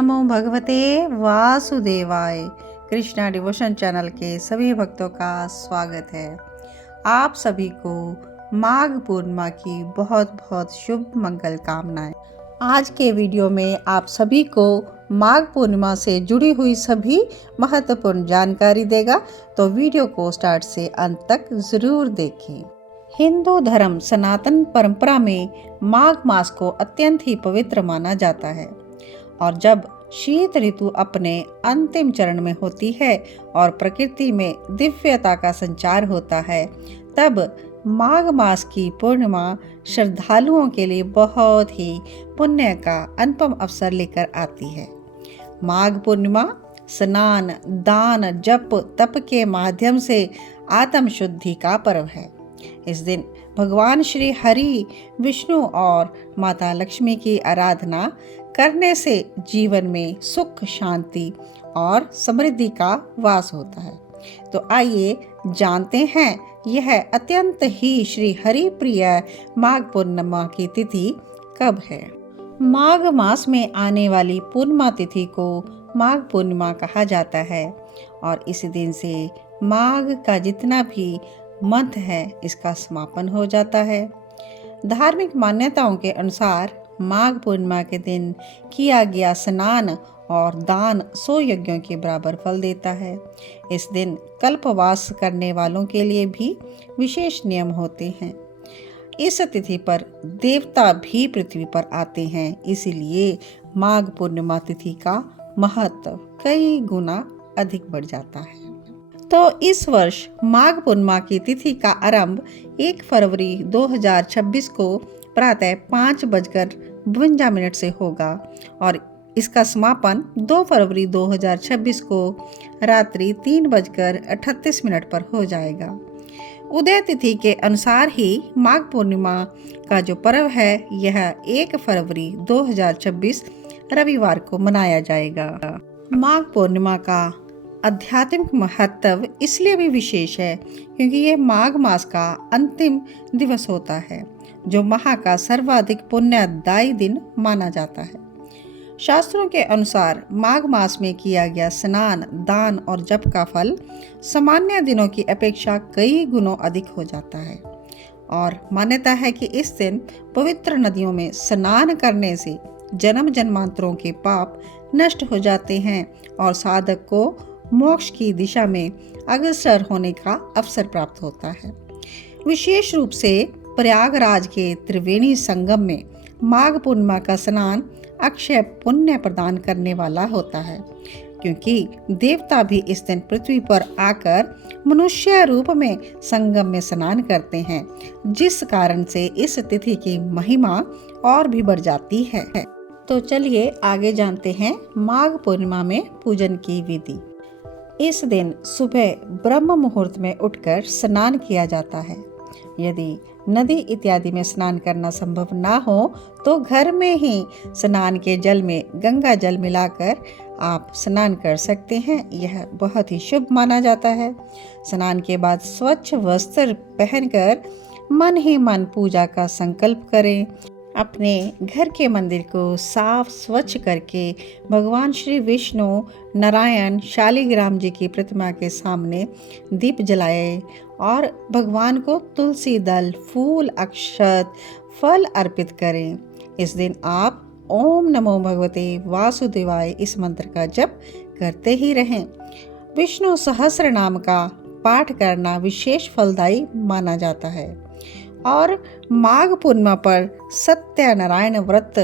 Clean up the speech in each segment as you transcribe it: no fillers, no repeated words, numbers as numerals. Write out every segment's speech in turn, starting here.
नमो भगवते वासुदेवाय। Krishna devotion channel के सभी भक्तों का स्वागत है। आप सभी को माघ पूर्णिमा की बहुत बहुत शुभ मंगल कामनाएं। आज के वीडियो में आप सभी को माघ पूर्णिमा से जुड़ी हुई सभी महत्वपूर्ण जानकारी देगा, तो वीडियो को स्टार्ट से अंत तक जरूर देखें। हिंदू धर्म सनातन परंपरा में माघ मास को अत्यंत ही पवित्र माना जाता है और जब शीत ऋतु अपने अंतिम चरण में होती है और प्रकृति में दिव्यता का संचार होता है, तब माघ मास की पूर्णिमा श्रद्धालुओं के लिए बहुत ही पुण्य का अनुपम अवसर लेकर आती है। माघ पूर्णिमा स्नान, दान, जप, तप के माध्यम से आत्म शुद्धि का पर्व है। इस दिन भगवान श्री हरि, विष्णु और माता लक्ष्मी की आराधना करने से जीवन में सुख, शांति और समृद्धि का वास होता है। तो आइए जानते हैं यह अत्यंत ही श्री हरि प्रिय माघ पूर्णिमा की तिथि कब है। माघ मास में आने वाली पूर्णिमा तिथि को माघ पूर्णिमा कहा जाता है और इस दिन से माघ का जितना भी मंथ है इसका समापन हो जाता है। धार्मिक मान्यताओं के अनुसार माघ पूर्णिमा के दिन किया गया स्नान और दान 100 यज्ञों के बराबर फल देता है। इस दिन कल्पवास करने वालों के लिए भी विशेष नियम होते हैं। इस तिथि पर देवता भी पृथ्वी पर आते हैं, इसीलिए माघ पूर्णिमा तिथि का महत्व कई गुना अधिक बढ़ जाता है। तो इस वर्ष माघ पूर्णिमा की तिथि का आरंभ 1 फरवरी 2026 को प्रातः 5:52 से होगा और इसका समापन 2 फरवरी 2026 को रात्रि 3:38 पर हो जाएगा। उदय तिथि के अनुसार ही माघ पूर्णिमा का जो पर्व है यह 1 फरवरी 2026 रविवार को मनाया जाएगा। माघ पूर्णिमा का आध्यात्मिक महत्व इसलिए भी विशेष है क्योंकि ये माघ मास का अंतिम दिवस होता है, जो माह का सर्वाधिक पुण्यदायी दिन माना जाता है। शास्त्रों के अनुसार माघ मास में किया गया स्नान, दान और जप का फल सामान्य दिनों की अपेक्षा कई गुणों अधिक हो जाता है और मान्यता है कि इस दिन पवित्र नदियों में स्नान करने से जन्म जन्मांतरों के पाप नष्ट हो जाते हैं और साधक को मोक्ष की दिशा में अग्रसर होने का अवसर प्राप्त होता है। विशेष रूप से प्रयागराज के त्रिवेणी संगम में माघ पूर्णिमा का स्नान अक्षय पुण्य प्रदान करने वाला होता है, क्योंकि देवता भी इस दिन पृथ्वी पर आकर मनुष्य रूप में संगम में स्नान करते हैं, जिस कारण से इस तिथि की महिमा और भी बढ़ जाती है। तो चलिए आगे जानते हैं माघ पूर्णिमा में पूजन की विधि। इस दिन सुबह ब्रह्म मुहूर्त में उठकर स्नान किया जाता है। यदि नदी इत्यादि में स्नान करना संभव ना हो तो घर में ही स्नान के जल में गंगा जल मिलाकर आप स्नान कर सकते हैं। यह बहुत ही शुभ माना जाता है। स्नान के बाद स्वच्छ वस्त्र पहनकर मन ही मन पूजा का संकल्प करें। अपने घर के मंदिर को साफ स्वच्छ करके भगवान श्री विष्णु, नारायण, शालिग्राम जी की प्रतिमा के सामने दीप जलाए और भगवान को तुलसी दल, फूल, अक्षत, फल अर्पित करें। इस दिन आप ओम नमो भगवते वासुदेवाय इस मंत्र का जप करते ही रहें। विष्णु सहस्त्र नाम का पाठ करना विशेष फलदायी माना जाता है और माघ पूर्णिमा पर सत्यनारायण व्रत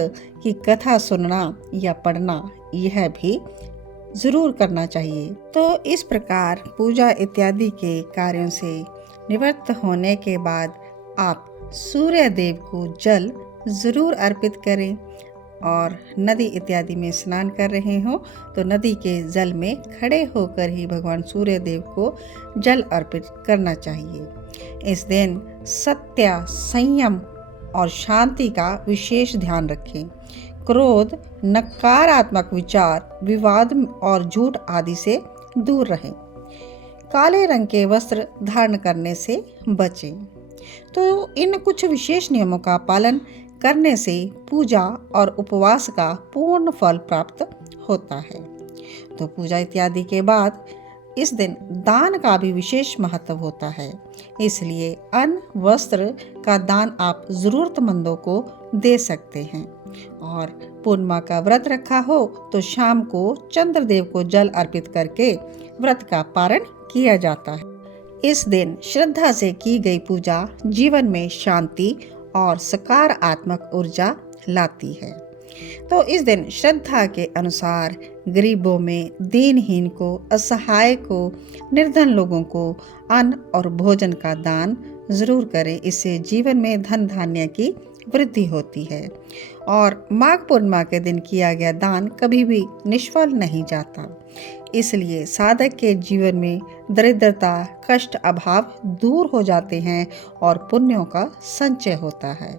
की कथा सुनना या पढ़ना यह भी जरूर करना चाहिए। तो इस प्रकार पूजा इत्यादि के कार्यों से निवृत्त होने के बाद आप सूर्य देव को जल जरूर अर्पित करें और नदी इत्यादि में स्नान कर रहे हो तो नदी के जल में खड़े होकर ही भगवान सूर्य देव को जल अर्पित करना चाहिए। इस दिन सत्य, संयम और शांति का विशेष ध्यान रखें। क्रोध, नकारात्मक विचार, विवाद और झूठ आदि से दूर रहें। काले रंग के वस्त्र धारण करने से बचें। तो इन कुछ विशेष नियमों का पालन करने से पूजा और उपवास का पूर्ण फल प्राप्त होता है। तो पूजा इत्यादि के बाद इस दिन दान का भी विशेष महत्व होता है, इसलिए अन्न वस्त्र का दान आप जरूरतमंदों को दे सकते हैं। और पूर्णिमा का व्रत रखा हो तो शाम को चंद्रदेव को जल अर्पित करके व्रत का पारण किया जाता है। इस दिन श्रद्धा से की गई पूजा जीवन में शांति और सकारात्मक ऊर्जा लाती है। तो इस दिन श्रद्धा के अनुसार गरीबों में, दीनहीन को, असहाय को, निर्धन लोगों को अन्न और भोजन का दान जरूर करें। इससे जीवन में धन धान्य की वृद्धि होती है और माघ पूर्णिमा के दिन किया गया दान कभी भी निष्फल नहीं जाता। इसलिए साधक के जीवन में दरिद्रता, कष्ट, अभाव दूर हो जाते हैं और पुण्यों का संचय होता है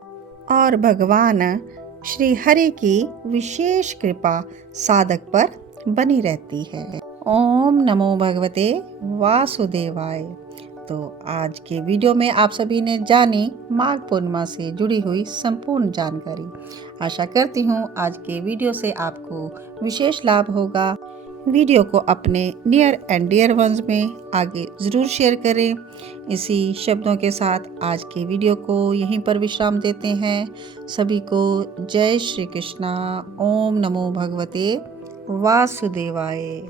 और भगवान श्री हरि की विशेष कृपा साधक पर बनी रहती है। ओम नमो भगवते वासुदेवाय। तो आज के वीडियो में आप सभी ने जानी माघ पूर्णिमा से जुड़ी हुई संपूर्ण जानकारी। आशा करती हूँ आज के वीडियो से आपको विशेष लाभ होगा। वीडियो को अपने नियर एंड डियर वंस में आगे ज़रूर शेयर करें। इसी शब्दों के साथ आज के वीडियो को यहीं पर विश्राम देते हैं। सभी को जय श्री कृष्णा। ओम नमो भगवते वासुदेवाय।